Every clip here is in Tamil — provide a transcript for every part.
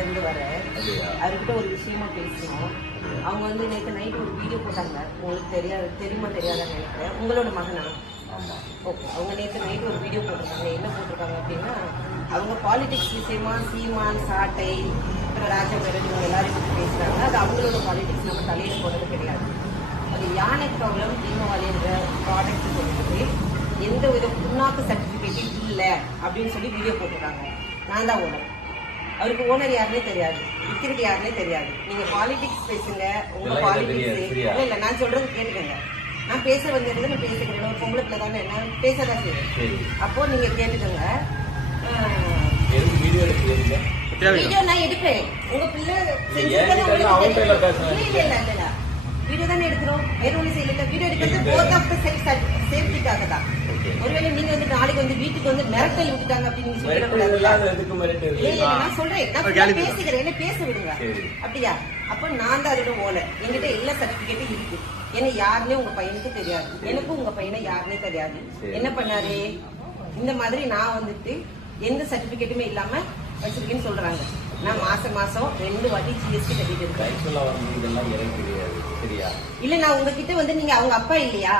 கோயில்ல இருந்து வர அவர்கிட்ட ஒரு விஷயமா பேசணும். அவங்க வந்து நேற்று நைட் ஒரு வீடியோ போட்டாங்க. உங்களுக்கு தெரியுமா தெரியாதான்னு நினைக்கிறேன். உங்களோட மகனா? ஓகே. அவங்க நேற்று நைட் ஒரு வீடியோ போட்டிருக்காங்க. என்ன போட்டிருக்காங்க அப்படின்னா, அவங்க பாலிடிக்ஸ் விஷயமா சீமான், சாட்டை, அப்புறம் ராஜபேரன் இவங்க எல்லாரும் பற்றி பேசுறாங்க. அது அவங்களோட பாலிடிக்ஸ், நம்ம தலையில போடுறது கிடையாது. அது யானை ப்ராப்ளம் தீபாவளின்ற ப்ராடக்ட் சொல்லிட்டு எந்த வித புண்ணாக்கு சர்டிபிகேட்டும் இல்லை அப்படின்னு சொல்லி வீடியோ போட்டிருக்காங்க. நான் தான் ஓனர். அவருக்கு ஓனர் யாருன்னே தெரியாது, விக்கிறது யாருன்னே தெரியாது. நீங்க பாலிடிக்ஸ் பேசுங்க, உங்க பாலிடிக்ஸ் இல்ல. நான் சொல்றது கேட்டுக்கங்க. நான் பேச வந்திருந்தது நான் பேசுகிறேன். ஒரு பொம்பளை பிள்ளை தானே, நான் பேசதான் செய்வேன். அப்போ நீங்க கேட்டுக்கோங்க. வீடியோ நான் எடுப்பேன். உங்க பிள்ளை வீடியோ தானே எடுக்கிறோம். வேற ஒண்ணு செய்யல. வீடியோ எடுக்கிறது போத் ஆஃப் தி சேஃப்டிக்காக தான். ஒருவேளை நீங்க வந்து நாளைக்கு வந்து வீட்டுக்கு வந்து மிரட்டல் விட்டுட்டாங்க அப்படின்னு நீங்க சொல்லக்கூடாது. நான் சொல்றேன், நான் பேசுகிறேன், என்ன பேச விடுங்க. அப்படியா? அப்ப நான் தான் அதோட ஓனர். என்கிட்ட எல்லா சர்டிபிகேட்டும் இருக்கு. என்ன யாருன்னே உங்க பையனுக்கு தெரியாது, எனக்கும் உங்க பையனை யாருன்னே தெரியாது. என்ன பண்ணாரு, இந்த மாதிரி நான் வந்துட்டு எந்த சர்டிபிகேட்டுமே இல்லாம வச்சிருக்கேன்னு சொல்றாங்க. நான் மாசம் 2 வாட்டி ஜிஎஸ்டி கட்டிட்டு இருக்கேன். இல்ல, நான் உங்ககிட்ட வந்து நீங்க அவங்க அப்பா இல்லையா,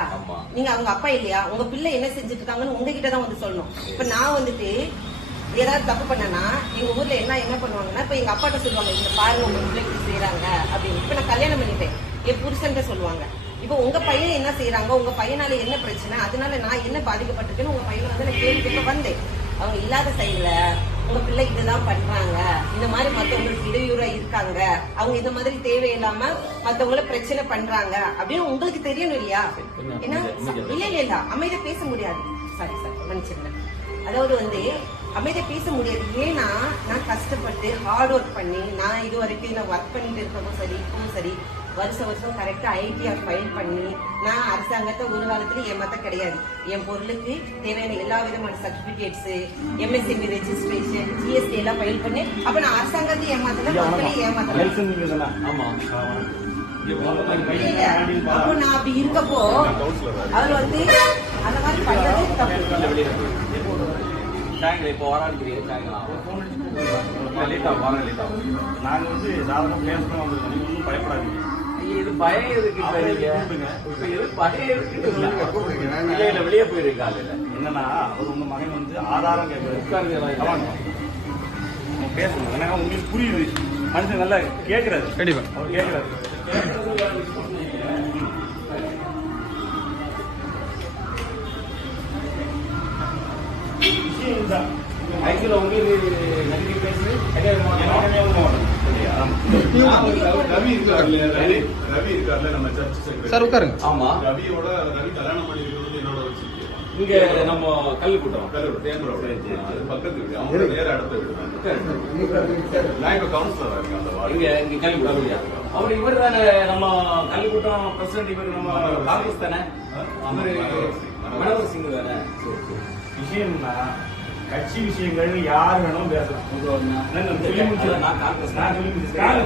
நீங்க அவங்க அப்பா இல்லையா, உங்க பிள்ளை என்ன செஞ்சுட்டு இருக்காங்கன்னு உங்ககிட்ட தான் வந்து சொல்லணும். இப்ப நான் வந்துட்டு ஏதாவது தப்பு பண்ணனா எங்க ஊர்ல என்ன பண்ணுவாங்கன்னா, இப்ப எங்க அப்பாட்ட சொல்லுவாங்க, இந்த பாருங்க உங்க பிள்ளை இப்படி செய்யறாங்க அப்படின்னு. இப்ப நான் கல்யாணம் பண்ணிட்டேன், என் புருஷன் சொல்லுவாங்க. இப்ப உங்க பையன் என்ன செய்யறாங்க, உங்க பையனால என்ன பிரச்சனை, அதனால நான் என்ன பாதிக்கப்பட்டிருக்கேன்னு உங்க பையனை வந்து நான் கேள்வி கேட்க வந்தேன். அவங்க இல்லாத சைடுல உங்க பிள்ளை இதுதான் பண்றாங்க, இந்த மாதிரி மத்தவங்களுக்கு இடையூறா இருக்காங்க, அவங்க இந்த மாதிரி தேவையில்லாம மத்தவங்கள பிரச்சனை பண்றாங்க அப்படின்னு உங்களுக்கு தெரியணும் இல்லையா? ஏன்னா இல்ல அமைதியா பேச முடியாது. சாரி மன்னிச்சிருங்க. அதாவது வந்து அமைதியா பேச முடியாது. ஏன்னா நான் கஷ்டப்பட்டு ஹார்ட் ஒர்க் பண்ணி, நான் இது வரைக்கும் நான் ஒர்க் பண்ணிட்டு இருக்கவும் சரி, இப்பவும் சரி, வருஷம் கரெக்டா ஐடிஆர் ஃபைல் பண்ணி, நான் அரசாங்கத்தை ஒரு காலத்துல ஏமாத்த கிடையாது. என் பொருளுக்கு தேவையான எல்லா விதமான சர்டிபிகேட்ஸ், எம்எஸ்எம்இ ரெஜிஸ்ட்ரேஷன், ஜிஎஸ்டி எல்லாம் ஃபைல் பண்ணி, அப்ப நான் அரசாங்கத்தை ஏமாத்தல, மக்களையும் ஏமாத்தல. அப்போ நான் அப்படி இருக்கப்போ அவர் வந்து அந்த மாதிரி பண்றது தப்பு. இப்போ நாங்க வந்து சாதாரண பேசணும் வந்திருக்கோம். நீங்க ஒன்றும் பயப்படாதீங்க. இது பயம் எதுக்கு? வெளியே போயிருக்காங்க. என்னன்னா அவர் உங்க மகன் வந்து ஆதாரம் கேட்கறாரு. பேசணும். ஏன்னா உங்களுக்கு புரியுது, மனுஷன் நல்லா கேட்கறாரு. கண்டிப்பா அவர் கேட்கறாரு. ஆக்சுவலா உங்களுக்கு நன்றி பேசு. ரவி இருக்காருல்ல நம்ம சர்ச் சார், உட்காருங்க. ஆமா, ரவியோட ரவி கல்யாணம் பண்ணி என்னோட வச்சிருக்கேன். இங்க நம்ம கல்லுக்கூட்டம் பக்கத்து வீடு, அவங்க நேர அடுத்த வீடு. நான் இப்ப கவுன்சிலரா இருக்கேன் அந்த வார்டு. இங்க கல்லுக்கூட்டம் அவர் இவர் தானே, நம்ம கல்லுக்கூட்டம் பிரசிடன்ட் இவர், நம்ம காங்கிரஸ் தானே, மனோகர் சிங் தானே. விஷயம்னா கட்சி விஷயங்கள் யார் வேணும் பேசலாம்.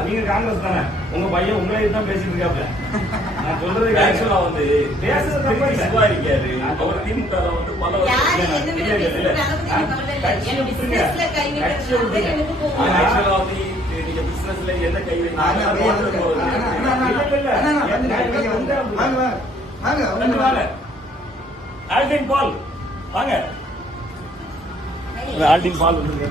நீங்க காங்கிரஸ் தானே, உங்க பையன் உங்களே தான் பேசிட்டு இருக்காப்ல. நான் சொல்றது ஆக்சுவலா வந்து பேசுறது இருக்காரு. அவர் திமுக வந்து பல நீங்க பிசினஸ்ல என்ன கை ஆல்டின் பால் வாங்க. ஆல்டின் பால் வந்து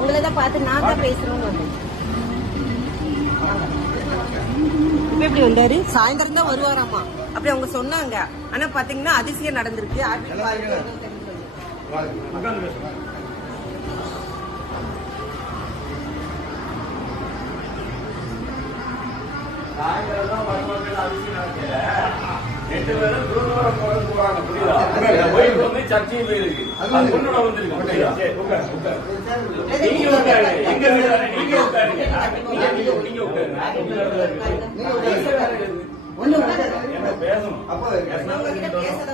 உங்களதான் பார்த்து நான் தான் பேசுறோம். இப்ப எப்படி வந்தாரு? சாயந்தரம் தான் வருவாராமா அப்படி அவங்க சொன்னாங்க. ஆனா பாத்தீங்கன்னா அதிசயம் நடந்திருக்கு. சாயந்தரம் வருவாங்க. அதிசயம் நடக்கல. 2 பேரும் தூரம் போறாங்க. புரியுதா? போயிட்டு வந்து சர்ச்சையும் போயிருக்கு. அது பொண்ணோட வந்துருக்கு. புரியுதா? நீங்க உட்காரு. எங்க வீடு நீங்க உட்காருங்க. நீங்க உட்காருங்க. பேசணும். அப்போ பேசதான்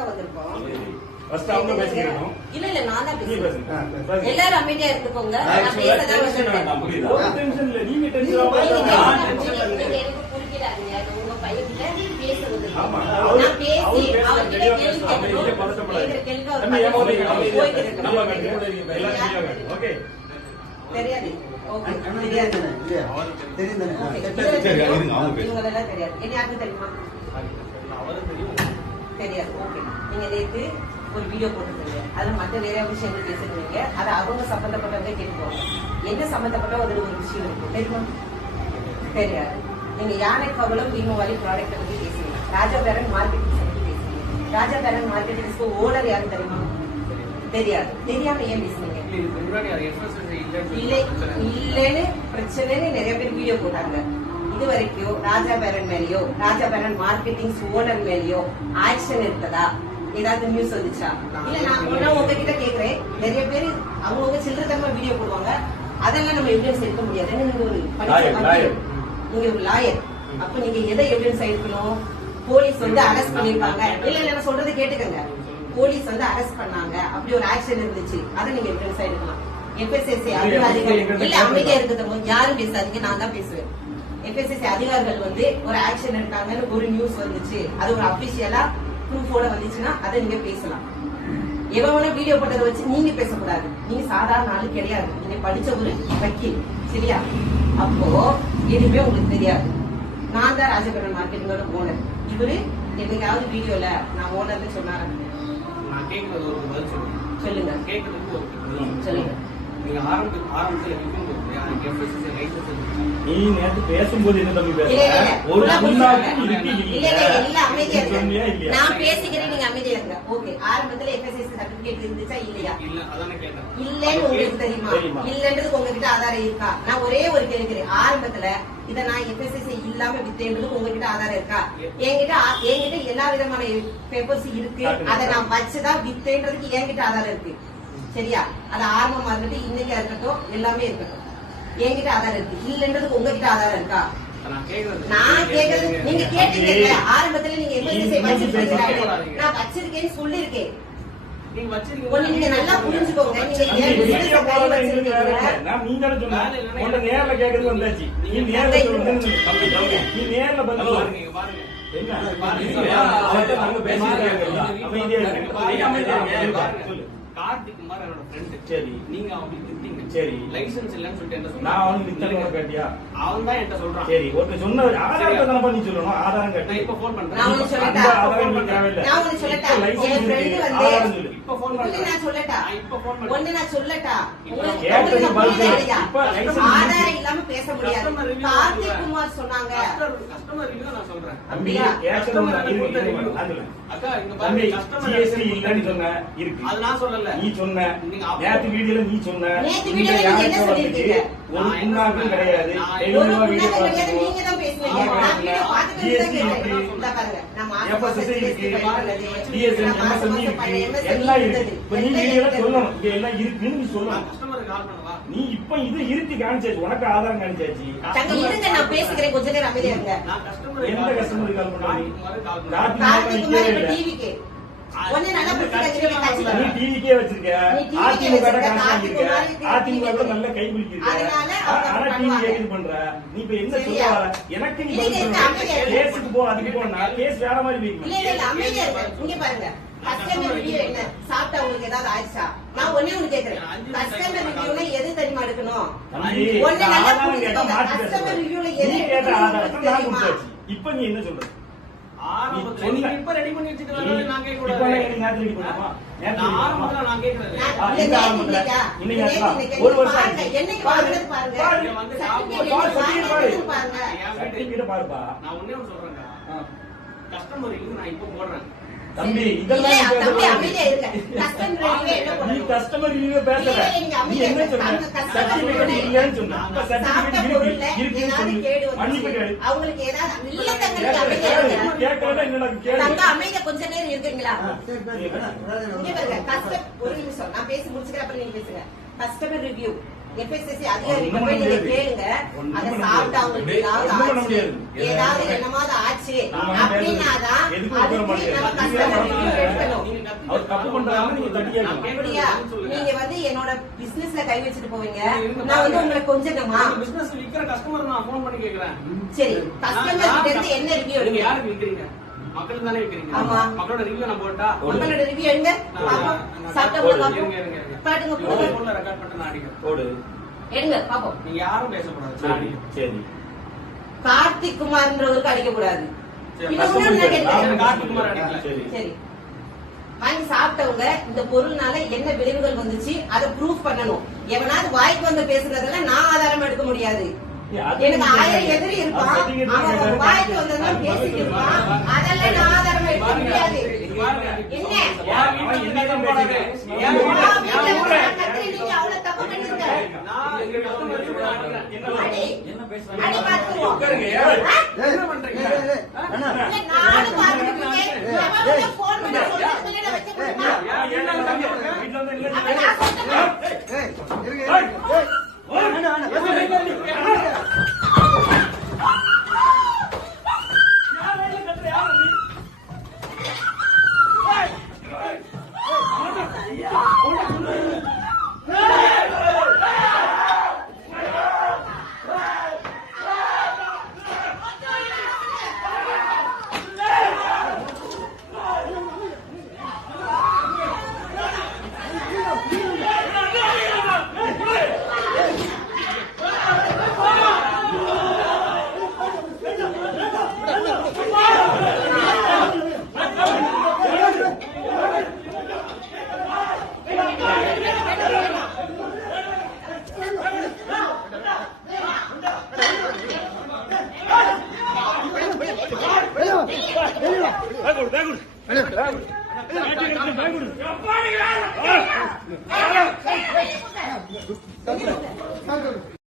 வந்திருக்கோம். இல்ல நான் தான் பேசுறேன். எல்லாரும் அமைதியா இருந்துக்கோங்க. நான் பேசதான் வந்திருக்கேன். புரியுதா? நீங்க ஆமா. நான் பேசி அவர்கிட்ட கேள்வி கேட்கணும். கேட்கிற கேள்விக்கு அவர் பதில் போய்க்கிறது. ஓகே. தெரியாது. ஓகே. தெரியாது. இவங்களெல்லாம் தெரியாது. என்ன யாருக்கும் தெரியுமா? தெரியாது. ஓகே. நீங்க நேற்று ஒரு வீடியோ போட்டுருக்கீங்க. அதுல மற்ற நிறைய விஷயங்கள் பேசிருக்கீங்க. அதை அவங்க சம்பந்தப்பட்டவங்க கேட்டுக்கோங்க. என்ன சம்பந்தப்பட்ட ஒரு விஷயம் இருக்கு தெரியுமா? தெரியாது. நீங்க யானை கவலம் பீமவாலி ப்ராடக்ட் பத்தி பேசுறீங்க. ராஜா பேரன் மார்க்கெட்டிங் பத்தி பேசுறீங்க. ராஜா பேரன் மார்க்கெட்டிங்ஸ்க்கு ஓனர் யாரு தெரியுமா? தெரியாது. தெரியாம ஏன் பேசுறீங்க? இல்லன்னு பிரச்சனைன்னு நிறைய பேர் வீடியோ போட்டாங்க. இது வரைக்கும் ராஜா பேரன் மேலயோ ராஜா பேரன் மார்க்கெட்டிங் ஓனர் மேலயோ ஆக்ஷன் இருக்குதா? ஏதாவது நியூஸ் வந்துச்சா? இல்ல நான் உங்ககிட்ட கேக்குறேன். நிறைய பேர் அவங்கவுங்க சில்லறத்தனமா வீடியோ போடுவாங்க. அதெல்லாம் நம்ம எவிடன்ஸ் எடுக்க முடியாது. நீங்க ஒரு நீங்க ஒரு லாயர். அப்ப நீங்க எதை எவிடன்ஸ் எடுக்கணும்? போலீஸ் வந்து அரெஸ்ட் பண்ணிருப்பாங்க. இல்ல நான் சொல்றது கேட்டுக்கங்க. போலீஸ் வந்து அரெஸ்ட் பண்ணாங்க, அப்படி ஒரு ஆக்ஷன் இருந்துச்சு, அதை நீங்க எவிடன்ஸ் எடுக்கலாம். FSSAI அதிகாரிகள் இல்ல அமைதியா இருக்கிறது யாரும் பேசாதீங்க, நான் தான் பேசுவேன். FSSAI அதிகாரிகள் வந்து ஒரு ஆக்ஷன் எடுத்தாங்கன்னு ஒரு நியூஸ் வந்துச்சு, அது ஒரு அபிஷியலா ப்ரூஃபோட வந்துச்சுன்னா அதை நீங்க பேசலாம். எவன வீடியோ போட்டதை வச்சு நீங்க பேசக்கூடாது. நீங்க சாதாரண ஆளு கிடையாது. நீங்க படிச்ச ஒரு வக்கீல், சரியா? அப்போ எதுவுமே உங்களுக்கு தெரியாது. நான் தான் ராஜபுரம் மார்க்கெட்டிங்கோட ஓனர். இவரு என்னைக்காவது வீடியோல நான் ஓனர்னு சொன்னாரு? நான் கேட்கறது ஒரு பதில் சொல்லுங்க. கேட்கறதுக்கு ஒரு சொல்லுங்க. நீங்க ஆரம்பத்துல விற்கும்போது எனக்கு FSSAI லைசன்ஸ் நீ நேற்று பேசும்போது என்ன தம்பி பேச ஒரு நான் பேசிக்கிறேன், நீங்க அமைதியா இருங்க. ஓகே. ஆரம்பத்துல FSSAI சர்டிபிகேட் இருந்துச்சா இல்லையா? இல்ல அதானே கேட்டேன். இல்லன்னு உங்களுக்கு தெரியுமா? இல்லன்றது உங்ககிட்ட ஆதாரம் இருக்கா? நான் ஒரே ஒரு கேள்வி, ஆரம்பத்துல இத நான் FSSAI இல்லாம வித்தேன்றது உங்ககிட்ட ஆதாரம் இருக்கா? என்கிட்ட எல்லா விதமான பேப்பர்ஸ் இருக்கு. அதை நான் வச்சுதான் வித்தேன்றதுக்கு என்கிட்ட ஆதாரம் இருக்கு, சரியா? அது ஆரம்பமா இருக்கட்டும், இன்னைக்கா இருக்கட்டும், எல்லாமே இருக்கட்டும், என்கிட்ட ஆதாரம் இருக்கு. இல்லன்றதுக்கு உங்ககிட்ட ஆதாரம் இருக்கா? நான் கேக்குறது நீங்க கேட்டீங்க. ஆரம்பத்துல நீங்க FSSAI வச்சிருக்கீங்க, நான் வச்சிருக்கேன்னு சொல்லிருக்கேன். நீங்க நல்லா புரிஞ்சுக்கோங்க. நீங்க நேர்ல கேக்குறது வந்தாச்சு. நீ நேர்ல நீ நேர்ல பாருங்க. கார்த்திக் குமார் என்னோட ஃப்ரெண்ட். சரி, நீங்க அப்படி திட்டீங்க. சரி, லைசென்ஸ் இல்லன்னு சொல்லிட்டு என்ன சொன்னா? நான் அவனுக்கு வித்தல கேட்டியா? அவன் தான் என்கிட்ட சொல்றான். சரி, ஒருத்தர் சொன்ன ஆதாரத்தை தான பண்ணி சொல்லணும். ஆதாரம் கேட்டா இப்ப ஃபோன் பண்றேன். நான் உங்களுக்கு சொல்லட்டா? நான் உங்களுக்கு சொல்லட்டா? என் ஃப்ரெண்ட் வந்து இப்ப ஃபோன் பண்றேன். நான் சொல்லட்டா? இப்ப ஃபோன் பண்றேன். ஒண்ணு நான் சொல்லட்டா? கேட்டது பதில் இப்ப லைசென்ஸ் ஆதாரம் இல்லாம பேச முடியாது. கார்த்திக் குமார் சொன்னாங்க. கஸ்டமர் ரிவ்யூ நான் சொல்றேன். தம்பி கேட்டது அக்கா இங்க தம்பி பாருங்க, கஸ்டமர் GST இல்லன்னு சொன்ன இருக்கு. அது நான் சொல்லல. நீ சொன்ன நீங்க நேத்து வீடியோல நீ சொன்ன நேத்து வீடியோல நீங்க என்ன சொல்லிருக்கீங்க? ஒரு புண்ணாக்கும் கிடையாது. ஒரு புண்ணாக்கு கிடையாது. நீங்க தான் பேசுவீங்க. நான் வீடியோ பார்த்துட்டு தான் கேட்டேன். இந்த பாருங்க, நான் FSSAI இருக்கு, DSM, MSME இருக்கு, எல்லாம் இருக்கு. இப்ப நீ வீடியோல சொல்லணும், இங்க எல்லாம் இருக்குன்னு நீ சொல்லணும். கஸ்டமருக்கு கால் பண்ணவா? நீ இப்ப இது இருக்கு காமிச்சாச்சு, உனக்கு ஆதாரம் காமிச்சாச்சு. தங்க இருங்க, நான் பேசிக்கிறேன், கொஞ்ச நேரம் அமைதியா இருங்க. நான் கஸ்டமர் எந்த கஸ்டமருக்கு கால் பண்ணி? கார்த்திக் குமார் இப்ப டிவிக்கு ஒண்ணு நல்லா புரிஞ்சுக்கங்க. நீ டிவிக்கே வச்சிருக்க, அதிமுக காமிச்சிருக்க, அதிமுக நல்ல கை பிடிச்சிருக்க. ஆனா டிவி கேக்குது பண்ற. நீ இப்ப என்ன சொல்ல வர? எனக்கு நீ கேஸுக்கு போ, அதுக்கு போனா கேஸ் வேற மாதிரி வைக்கும். இல்ல இல்ல அமைதியா இருங்க. இங்க பாருங்க, கஸ்டமர் ரிவ்யூ என்ன சாப்பிட்டா உங்களுக்கு ஏதாவது ஆயிடுச்சா? நான் ஒண்ணே ஒண்ணு கேக்குறேன். கஸ்டமர் ரிவ்யூல எது தெரியுமா எடுக்கணும்? ஒண்ணு நல்லா புரிஞ்சுக்கோங்க. கஸ்டமர் ரிவ்யூல எது தெரியுமா? இப்ப நீ என்ன சொல்ற? இப்ப ரெடி பண்ணி வச்சிட்டு வரல. நான் கேட்க கூடாது. இப்ப நீ நேத்து ரெடி பண்ணுமா? நான் ஆரம்பத்துல நான் கேக்குறேன். ஒரு வருஷம் என்னைக்கு வாங்குறது பாருங்க. சர்டிபிகேட் பாருப்பா. நான் ஒண்ணே ஒண்ணு சொல்றேன். கஸ்டமர் ரிவ்யூ நான் இப்ப போடுறேன். தம்பி இதெல்லாம் அமைதியா இருங்க. கஸ்டமர் ரிவ்யூ என்ன நீ கஸ்டமர் ரிவ்யூ பேசல. நீ என்ன சொன்ன? சர்டிபிகேட் இல்லன்னு சொன்ன. அப்ப சர்டிபிகேட் இருக்கு சொல்லு. மன்னிப்பு கேளு. அவங்களுக்கு ஏதாவது இல்ல தங்களுக்கு அமைதியா இருங்க. கேட்கறத என்னடா கேளு. தங்க அமைதியா கொஞ்ச நேரம் இருக்கீங்களா? இங்க பாருங்க, கஸ்டமர் ஒரு நிமிஷம் நான் பேசி முடிச்சுக்கிறேன், அப்புறம் நீங்க பேசுங்க. கஸ்டமர் ரிவ்யூ FSSAI அதிகாரிகள் போய் நீங்க கேளுங்க. அதை சாப்பிட்டு அவங்களுக்கு ஏதாவது என்னமாவது ஆச்சு அப்படின்னாதான் அதுக்கு நம்ம கஸ்டமர் ரிவ்யூ எடுக்கணும். அப்படியா? நீங்க வந்து என்னோட பிசினஸ்ல கை வச்சுட்டு போவீங்க, நான் வந்து உங்களை கொஞ்சமா பிசினஸ் விக்கிற கஸ்டமர் நான் போன் பண்ணி கேக்குறேன். சரி, கஸ்டமர் கிட்ட இருந்து என்ன ரிவ்யூ நீங்க எடுங்க? யாருக்கு விக்கிறீங்க? மக்களுக்கு தானே வைக்கிறீங்க. ஆமா. மக்களோட ரிவ்யூ நான் போட்டா உங்களோட ரிவ்யூ எங்க பாப்போம். சாப்பிட்டவங்க பாப்போம். காட்டுங்க போடுங்க. போன்ல ரெக்கார்ட் பண்ணிட்டு நான் அடிக்கிறேன். போடு. எடுங்க பாப்போம். நீங்க யாரும் பேசக்கூடாது. நான் சரி அடிக்கிறேன். சரி. கார்த்திக் குமார்ன்றவருக்கு அடிக்க கூடாது. சரி, பின்ன முன்னாடி நான் கேட்கிறேன். கார்த்திக்குமார் அடிக்கல. சரி. சரி. வாங்கி சாப்பிட்டவங்க இந்த பொருள்னால என்ன விளைவுகள் வந்துச்சு அதை ப்ரூஃப் பண்ணணும். எவனாவது வாய்க்கு வந்து பேசுறதெல்லாம் நான் ஆதாரம் எடுக்க முடியாது. எனக்கு 1000 எதிரி இருப்பான். அவன் வாய்க்கு வந்ததான் பேசிட்டு இருப்பான். அதெல்லாம் நான் ஆதாரம் எடுக்க முடியாது. என்ன அவன் என்னதான் பேசுறான்? உன் வீட்டுல கத்திரி நீங்க அவ்வளவு தப்பு பண்ணிருக்க. நான் எங்க கஸ்டமர் கூட அடிக்கிறேன். அடி பார்த்துருவோம். உட்காருங்க. என்ன பண்றீங்க? இல்ல, நானும் பார்த்துருக்கேன். எவனுக்கு phone பண்ணி சொல்றதுக்கு முன்னாடி நான் வச்சு கொடுமா? வீட்டுல வந்து இல்ல. அப்ப நான் சொல்றேன். பேக் கொடு.